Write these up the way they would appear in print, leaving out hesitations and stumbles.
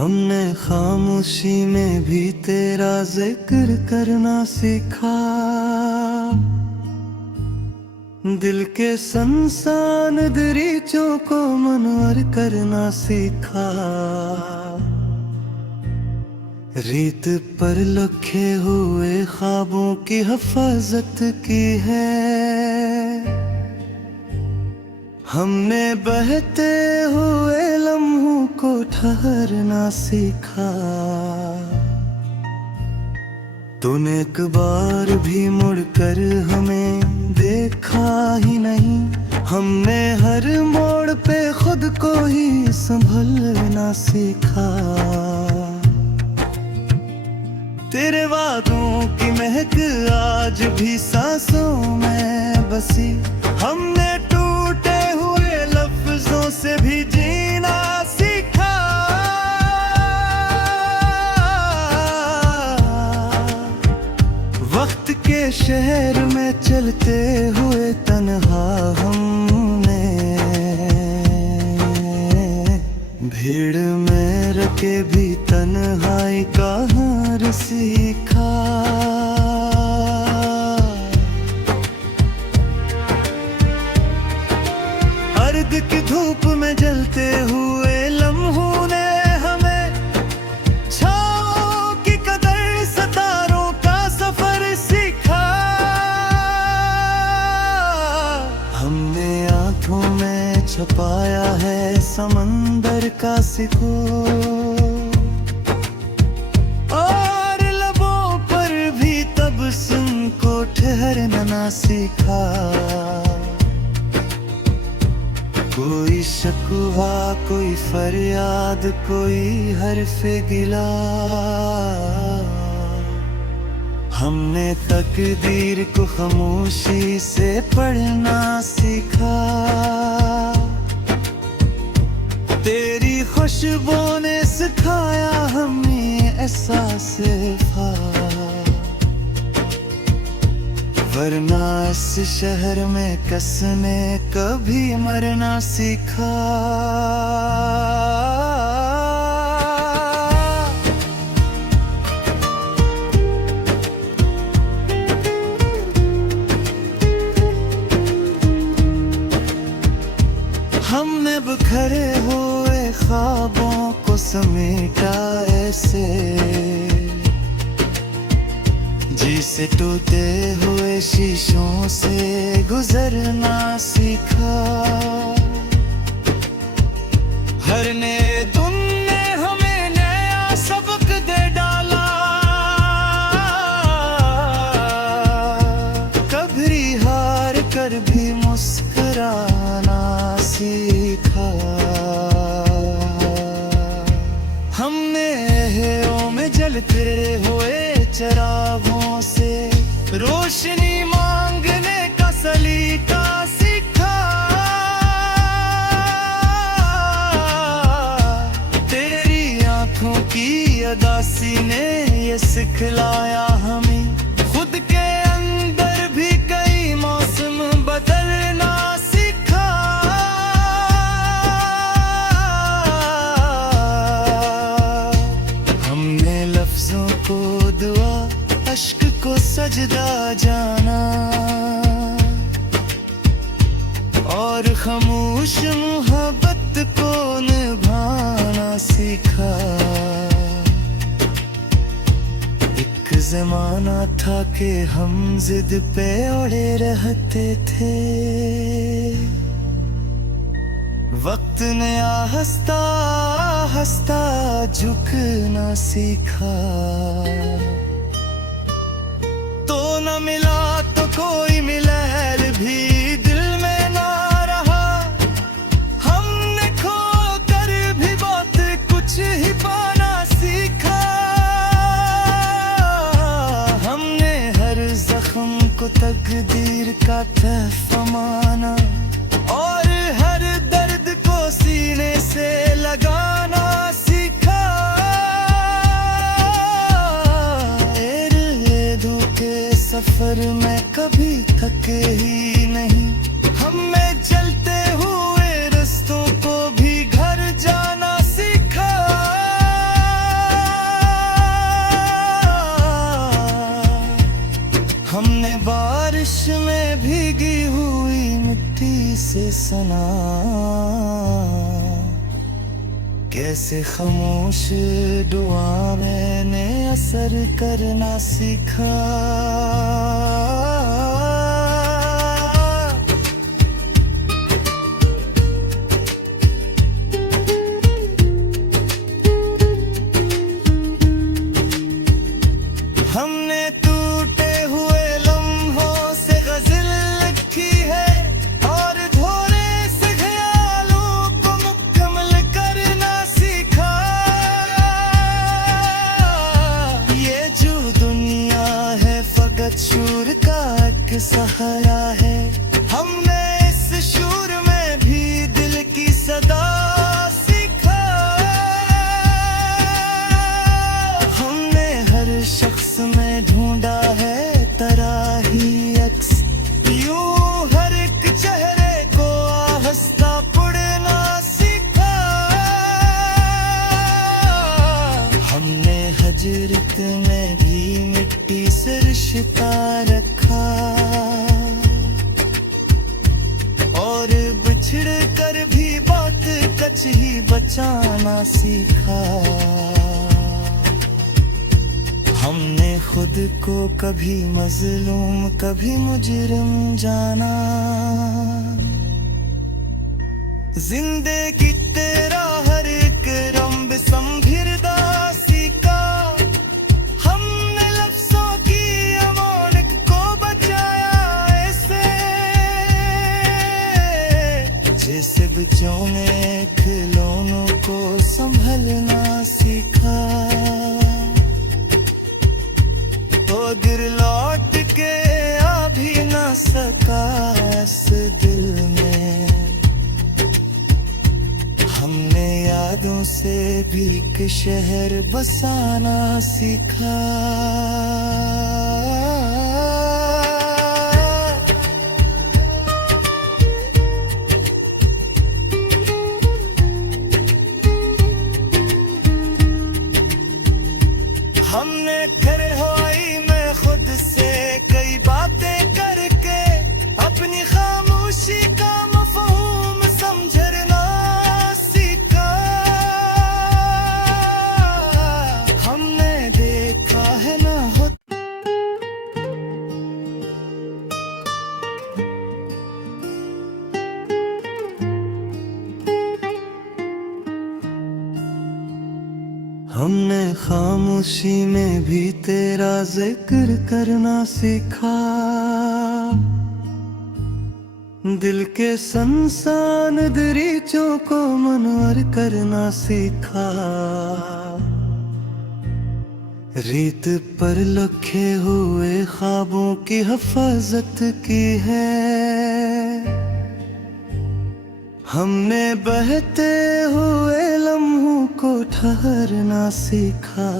हमने खामोशी में भी तेरा जिक्र करना सीखा। दिल के संसान दरीचों को मनवर करना सीखा। रीत पर लिखे हुए ख्वाबों की हिफाजत की है। हमने बहते हुए लम्हों को ठहरना सीखा। तूने एक बार भी मुड़कर हमें देखा ही नहीं। हमने हर मोड़ पे खुद को ही संभलना सीखा। तेरे वादों की महक आज भी सांसों में बसी। हमने टूटे हुए लफ्जों से भी जीना सीखा। वक्त के शहर में चलते हुए तन्हा हमने भीड़ में रखे भी तन्हाई का हार सीखा। अर्द की धूप में जलते हुए लम्हों ने हमें छाँव की कदर सितारों का सफर सीखा। हमने आंखों में छुपाया है समंदर का सुकून और लबों पर भी तबस्सुम को ठहरना सीखा। कोई शकवा कोई फरियाद कोई हर्फ़े गिला। हमने तकदीर को खामोशी से पढ़ना सीखा। तेरी खुशबू ने सिखाया हमें एहसास वरना इस शहर में कसने कभी मरना सीखा। हमने बिखरे हुए ख्वाबों को समेटा ऐसे जिसे टूटे हुए शीशों से गुजरना सीखा। हर नए दिन ने हमें नया सबक दे डाला। कभी हार कर भी मुस्कुराना सीखा। हमने अहयों में जलते हुए चरागों से रोशनी मांगने का सलीका सीखा। तेरी आंखों की अदासी ने ये सिखलाया हमें खुद के अंदर भी कई मौसम बदलना सीखा। हमने लफ्जों को दुआ अश्क को सजदा जाना और खामोश मोहब्बत को निभाना सीखा। एक ज़माना था कि हम जिद पे अड़े रहते थे। वक्त ने हंसता हंसता झुकना सीखा। तो न मिला तो कोई मिलैल भी दिल में ना रहा। हमने खो कर भी बहुत कुछ ही पाना सीखा। हमने हर जख्म को तकदीर का तोहफा माना और हर दर्द को सीने से लगाना सीखा। सफर में कभी थके ही नहीं। हमें चलते हुए रास्तों को भी घर जाना सीखा। बारिश में भीगी हुई मिट्टी से सना, कैसे खामोश दुआ मैंने असर करना सीखा। हमने टूटे हुए लम्हों से गज़ल लिखी है और धोने से ख्यालों को मुकम्मल करना सीखा। ये जो दुनिया है फकत शूर का एक सहारा है, हमने इस शूर में भी दिल की सदा सीखा। हमने हर शख्स में ढूंढा है तराही अक्स, यूं हर एक चेहरे को हंसता पड़ना सीखा। हमने हजरत में भी मिट्टी से रिश्ता रखा और बिछड़ कर भी बात कच ही बचाना सीखा। हमने खुद को कभी मजलूम कभी मुजरिम जाना। जिंदगी तेरा हर एक रंब संभिरदा सीखा। हमने लफ्जों की अमानत को बचाया ऐसे, जैसे बच्चों ने खिलौनों को संभलना सीखा। तो गिर लौट के आ भी ना सका इस दिल में, हमने यादों से भी एक शहर बसाना सीखा। हमने फिर हवाई में खुद से कई बातें करके अपनी खामोशी का मफहूम समझना सीखा। हमने देखा है ना खुद हमने खामोशी में भी तेरा जिक्र करना सीखा। दिल के संसान दरीचों को मनवर करना सीखा। रीत पर लखे हुए ख्वाबों की हिफाजत की है। हमने बहते हुए लम्हों को ठहरना सीखा।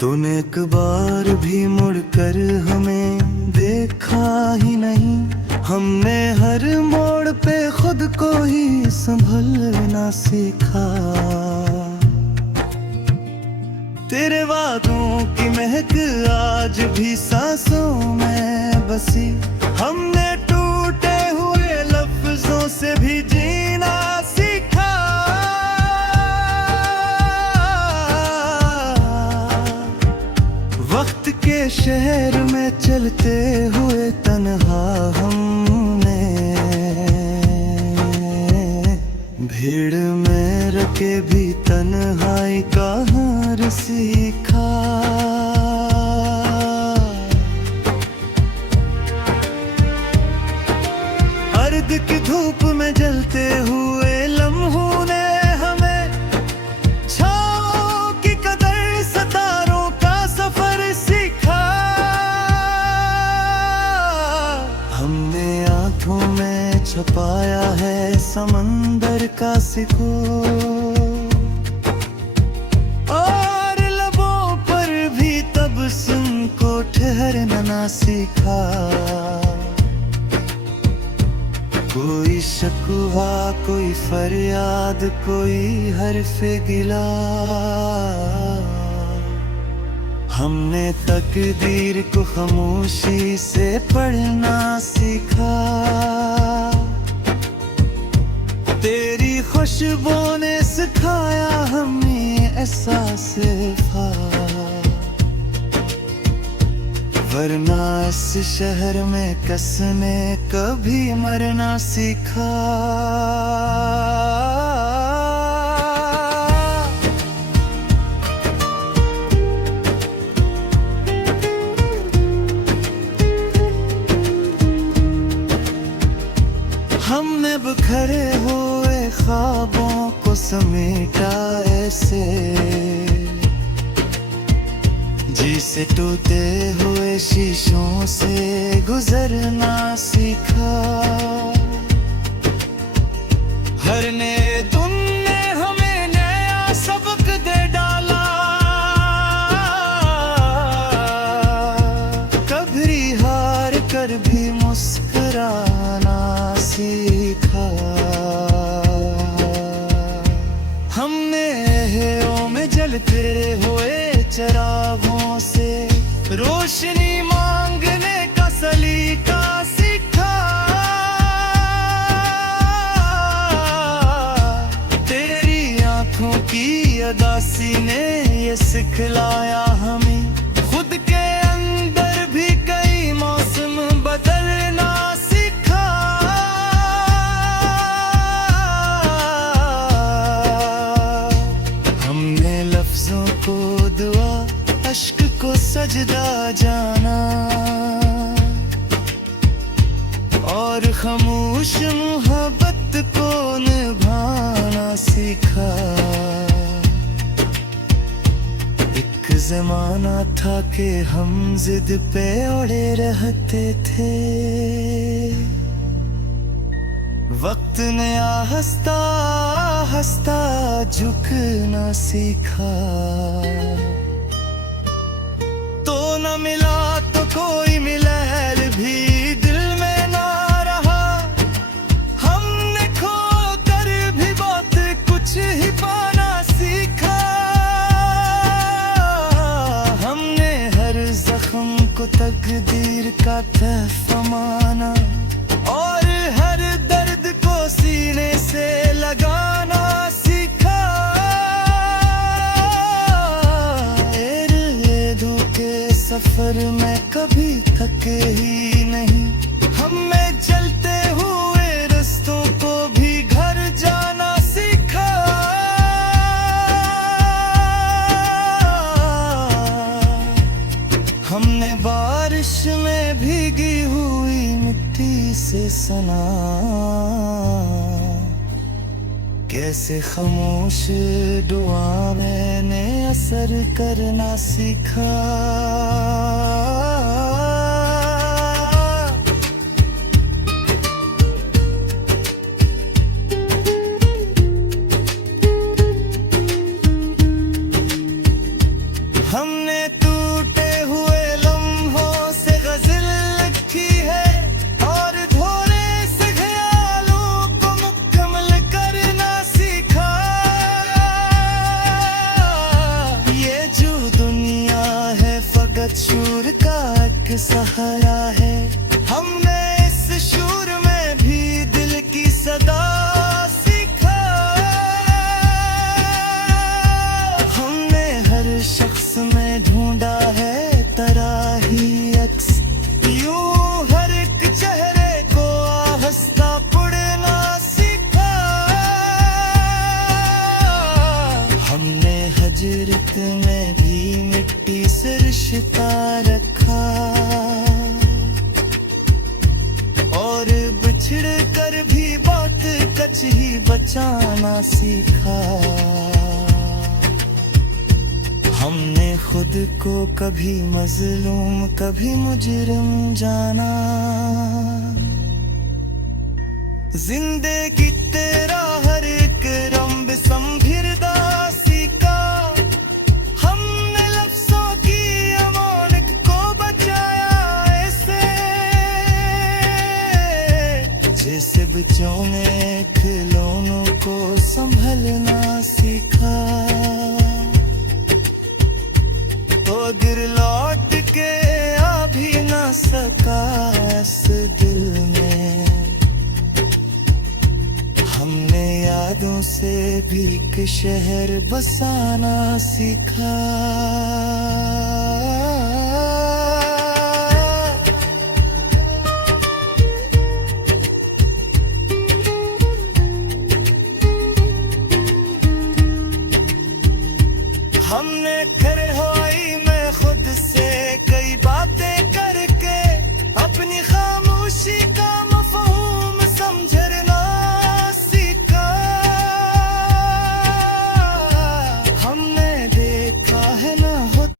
तूने एक बार भी मुड़कर हमें देखा ही नहीं। हमने हर मोड़ पे खुद को ही संभलना सीखा। तेरे वादों की महक आज भी सांसों में बसी। हमने टूटे हुए लफ्जों से भी जीना सीखा। वक्त के शहर में चलते हुए तन्हा हमने भीड़ में रखे भी तन्हाई का हार सीखा। अर्द की धूप में जलते हुए लम्हों ने हमें छाँव की कदर सितारों का सफर सीखा। हमने आंखों में छुपाया है समंदर का सुकून और लबों पर भी तबस्सुम को ठहरना सीखा। कोई शकवा कोई फरियाद कोई हर्फ गिला। हमने तकदीर को खामोशी से पढ़ना सीखा। तेरी खुशबू ने सिखाया हमें एहसास था, वरना इस शहर में कसने कभी मरना सीखा। हमने बिखरे हुए ख्वाबों को समेटा ऐसे, जिसे टूटे हुए शीशों से गुजरना सीखा। हर नए दिन ने हमें नया सबक दे डाला, कभी हार कर भी मुस्कुराना सीखा। हमने अहरों में जलते हुए चिरागों से रोशनी मांगने का सलीका सीखा। तेरी आंखों की अदासी ने ये सिखलाया हमें खुद के अंदर भी कई मौसम बदलना सीखा। हमने लफ्जों को दुआ, अश्क को सजदा जाना, और खामोश मोहब्बत को निभाना सीखा। एक जमाना था कि हम जिद पे अड़े रहते थे, वक्त ने हंसता हंसता झुकना सीखा। तो न मिला तो कोई मिलैल भी दिल में ना रहा, हमने खो कर भी बहुत कुछ ही पाना सीखा। हमने हर जख्म को तकदीर का तहफा माना, और हर दर्द को सीने से लगाना सीखा। सफर में कभी थके ही नहीं, हमें चलते हुए रास्तों को भी घर जाना सीखा। हमने बारिश में भीगी हुई मिट्टी से सना, कैसे खामोश दुआ मैंने असर करना सीखा। हमने टूटे हुए लम्हों से गज़ल लिखी है, और धोरे से ख्यालों को मुकम्मल करना सीखा। ये जो दुनिया है फकत शूर का एक सहारा है, हमने इस शूर में भी दिल की सदा सीखा। हमने हर शख्स में ढूंढा है तराही अक्स, यूं हर एक चेहरे को हंसता पुड़ना सीखा। हमने हजरत में भी मिट्टी से रिश्ता रखा, और बिछड़ कर भी बहुत कच ही बचाना सीखा। हमने खुद को कभी मजलूम कभी मुजरिम जाना, जिंदगी तेरा हर एक रंब संभिरदा सीखा। हमने लफ्जों की अमानत को बचाया ऐसे, जैसे बच्चों ने खिलौनों को संभलना सीखा। तो दिल लौट के आ भी ना सका इस दिल में। हमने यादों से भी एक शहर बसाना सीखा। हमने खरे हवाई में खुद से कई बातें करके अपनी खामोशी का मफहूम समझना सीखा। हमने देखा है ना खुद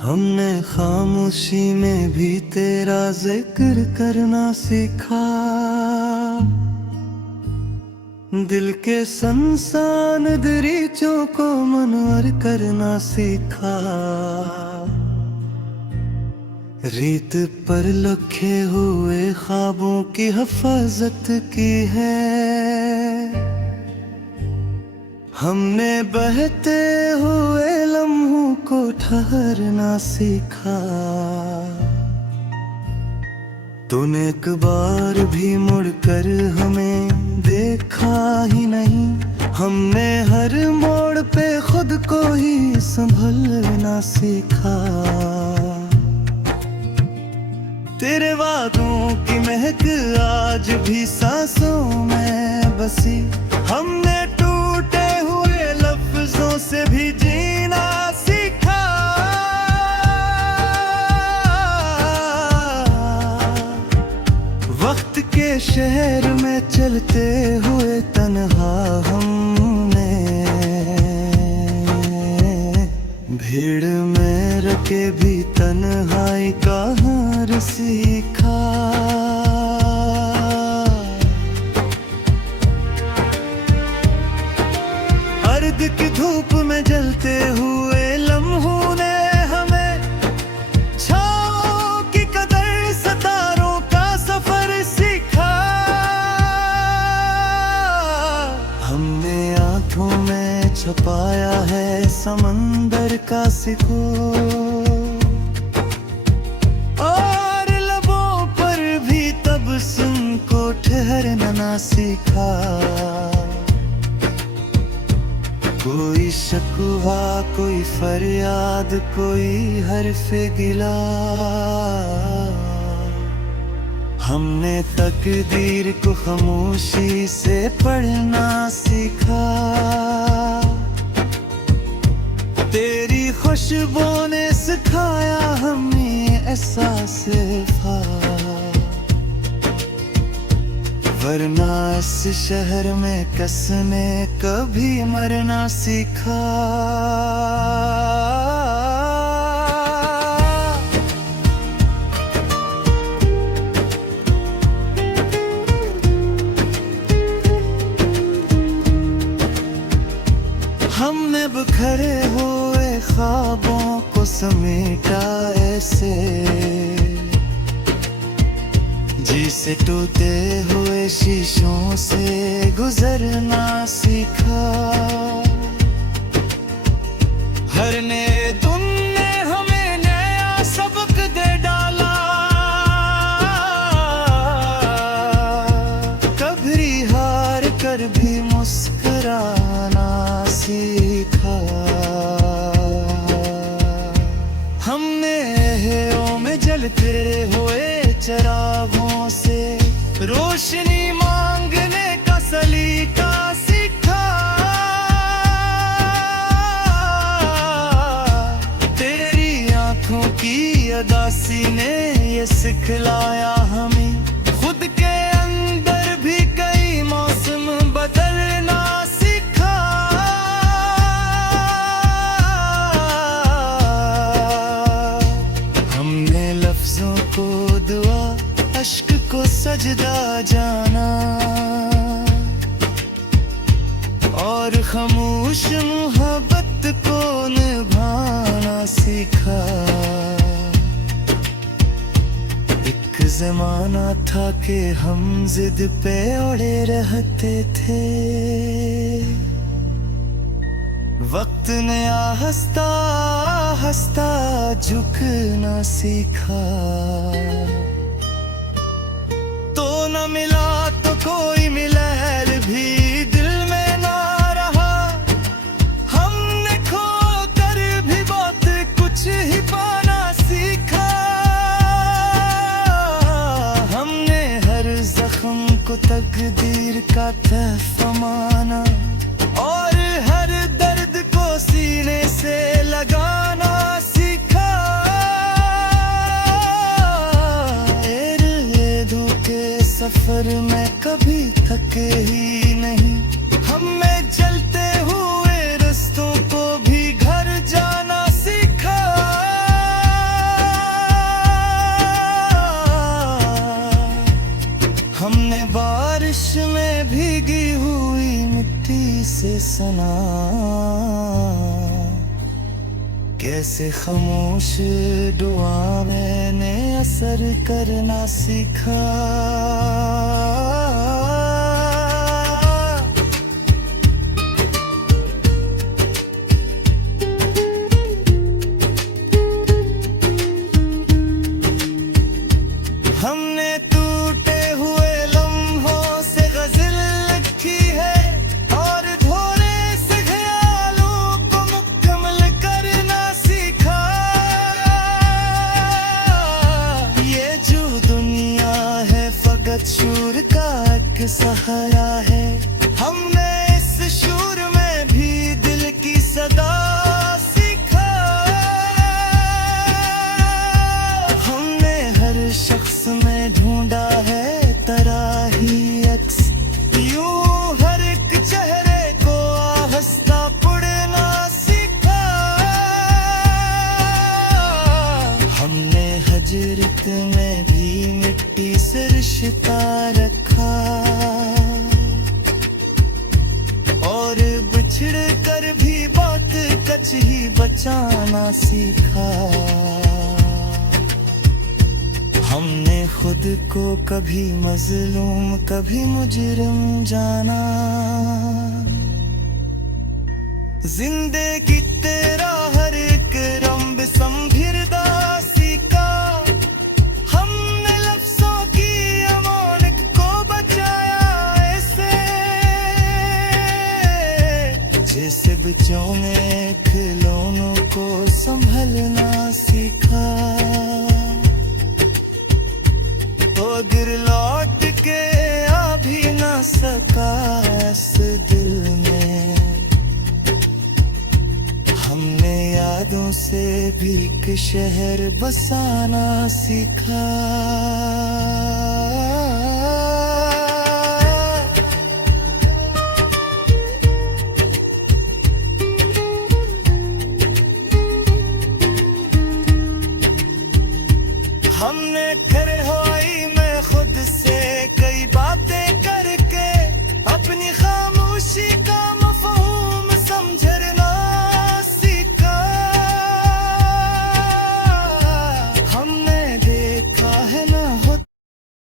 हमने खामोशी में भी तेरा जिक्र करना सीखा। दिल के संसान दरीचों को मनवर करना सीखा। रीत पर लिखे हुए ख्वाबों की हिफाजत की है। हमने बहते हुए लम्हों को ठहरना सीखा। तूने एक बार भी मुड़कर हमें देखा ही नहीं। हमने हर मोड़ पे खुद को ही संभलना सीखा। तेरे वादों की महक आज भी सांसों में बसी। हमने टूटे हुए लफ्जों से भी जीना सीखा। वक्त के शहर में चलते हुए तन्हा हमने भीड़ में रखे भी तन्हाई का हार सीखा। अर्द की धूप में जलते हुए लम्हों ने हमें छाँव की कदर सितारों का सफर सीखा। हमने आंखों में छुपाया है समंदर का सुकून और लबों पर भी तबस्सुम को ठहरना सीखा। कोई शकवा कोई फरियाद कोई हर्फ़े गिला। हमने तकदीर को खामोशी से पढ़ना सीखा। तेरी खुशबू ने सिखाया हमें एहसास वफा। वरना इस शहर में कसने कभी मरना सीखा। हमने बिखरे हुए ख्वाबों को समेटा ऐसे जिसे टूटे हुए शीशों से गुजरना सीखा। हर नए दिन ने हमें नया सबक दे डाला। कभी हार कर भी मुस्कुराना सीखा। हमने अहयों में जलते हुए चरागों से रोशनी मांगने का सलीका सीखा। तेरी आंखों की अदासी ने ये सिखलाया हमें खुद के अंदर भी कई मौसम बदलना सीखा। हमने लफ्जों को दुआ अश्क को सजदा जाना और खामोश मोहब्बत को निभाना सीखा। एक जमाना था कि हम जिद पे अड़े रहते थे, वक्त ने हंसता हंसता झुकना सीखा। तो न मिला तो कोई मिलैल भी दिल में ना रहा, हमने खो कर भी बहुत कुछ ही पाना सीखा। हमने हर जख्म को तकदीर का तहफा माना, और हर दर्द को सीने से लगाना सीखा। के सफर में कभी थके ही नहीं, हमें चलते हुए रास्तों को भी घर जाना सीखा। हमने बारिश में भीगी हुई मिट्टी से सुना, कैसे खामोश दुआ मैंने असर करना सीखा। हमने टूटे हुए लम्हों से गज़ल लिखी है, और थोड़े से ख्यालों को मुकम्मल करना सीखा। ये जो दुनिया है फकत शूर का एक सहारा है, हमने इस शूर में भी दिल की सदा सीखा। हमने हर शख्स में ढूंढा है तराही अक्स, यूं हर एक चेहरे को हंसता पुड़ना सीखा। हमने हजरत में भी मिट्टी से रिश्ता रखा, और बिछड़ कर भी बात कच ही बचाना सीखा। हमने खुद को कभी मजलूम कभी मुजरिम जाना, जिंदगी तेरा हर एक रंग संभिरदा सीखा। हमने लफ्जों की अमानत को बचाया ऐसे, जैसे बच्चों ने खिलौनों को संभलना सीखा। तो गिर लौट के आ भी ना सका इस दिल में, हमने यादों से भी एक शहर बसाना सीखा।